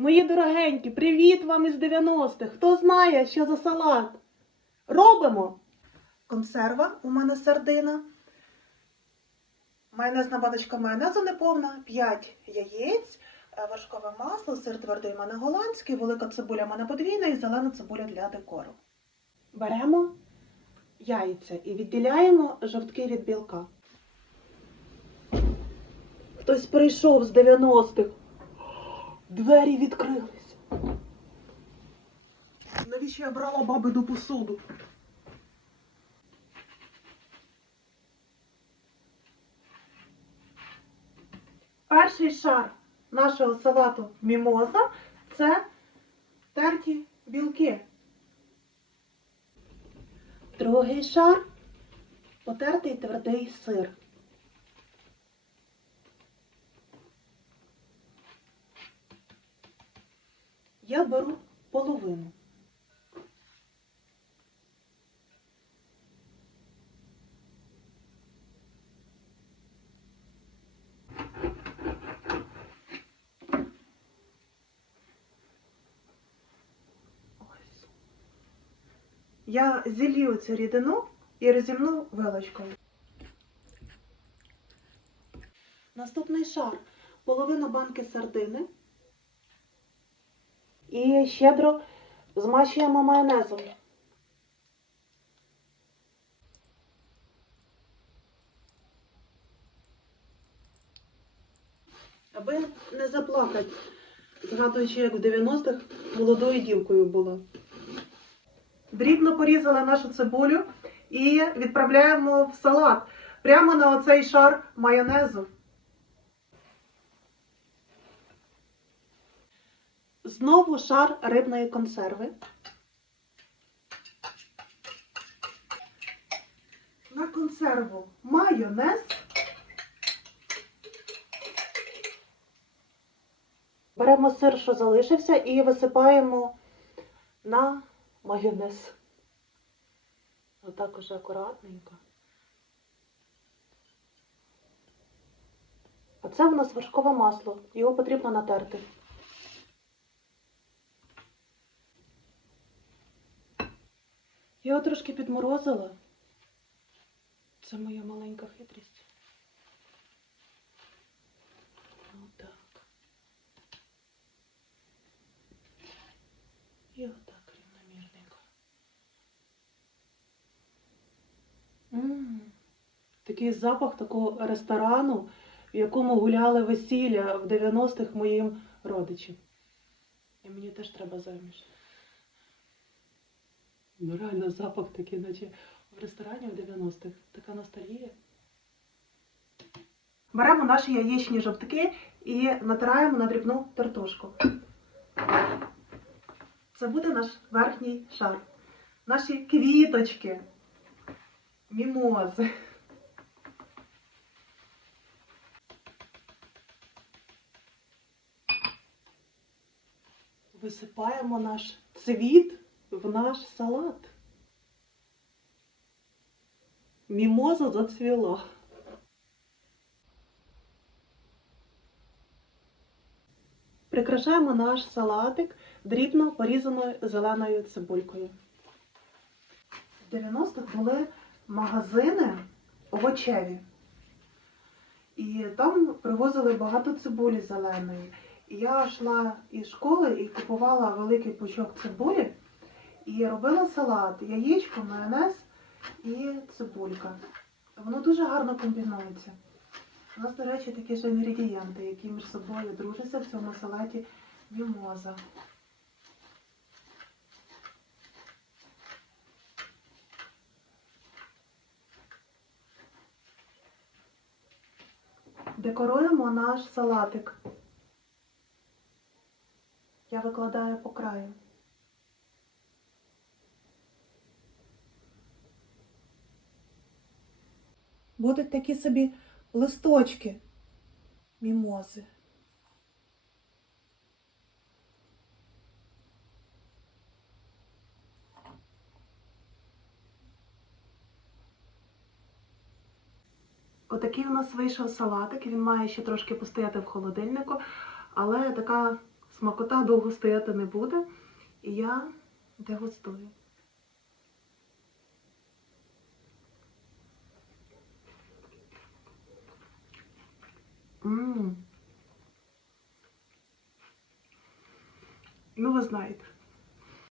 Мої дорогенькі, привіт вам із 90-х. Хто знає, що за салат? Робимо. Консерва у мене сардина. Майонезна баночка майонезу неповна, 5 яєць, е, вершкове масло, сир твердий у мене голландський, велика цибуля у мене подвійна і зелена цибуля для декору. Беремо яйця і відділяємо жовтки від білка. Хтось прийшов з 90-х. Двері відкрились. Навіщо я брала бабину посуду? Перший шар нашого салату мімоза це терті білки. Другий шар потертий твердий сир. Я беру половину. Я зілью цю рідину і розімну вилочкою. Наступний шар половина банки сардини. І щедро змащуємо майонезом. Аби не заплакати, згадуючи, як в 90-х молодою дівкою була. Дрібно порізала нашу цибулю і відправляємо в салат прямо на оцей шар майонезу. Знову шар рибної консерви. На консерву майонез. Беремо сир, що залишився, і висипаємо на майонез. Отак уже акуратненько. А це у нас вершкове масло. Його потрібно натерти. Я його трошки підморозила. Це моя маленька хитрість. Отак. І отак рівномірненько. М, Такий запах такого ресторану, в якому гуляли весілля в 90-х моїм родичам. І мені теж треба заміж. Ну, реально запах такий, наче в ресторані в 90-х. Така ностальгія. Беремо наші яєчні жовтки і натираємо на дрібну тертушку. Це буде наш верхній шар. Наші квіточки, мімози. Висипаємо наш цвіт в наш салат. Мімоза зацвіла. Прикрашаємо наш салатик дрібно порізаною зеленою цибулькою. В 90-х були магазини овочеві. І там привозили багато цибулі зеленої. І я йшла із школи і купувала великий пучок цибулі і робила салат, яєчко, майонез і цибулька. Воно дуже гарно комбінується. У нас, до речі, такі ж інгредієнти, які між собою дружаться в цьому салаті мімоза. Декоруємо наш салатик. Я викладаю по краю. Будуть такі собі листочки мімози. Отакий у нас вийшов салатик. Він має ще трошки постояти в холодильнику, але така Смакота довго стояти не буде, і я дегустую. М. Ну, ви знаєте,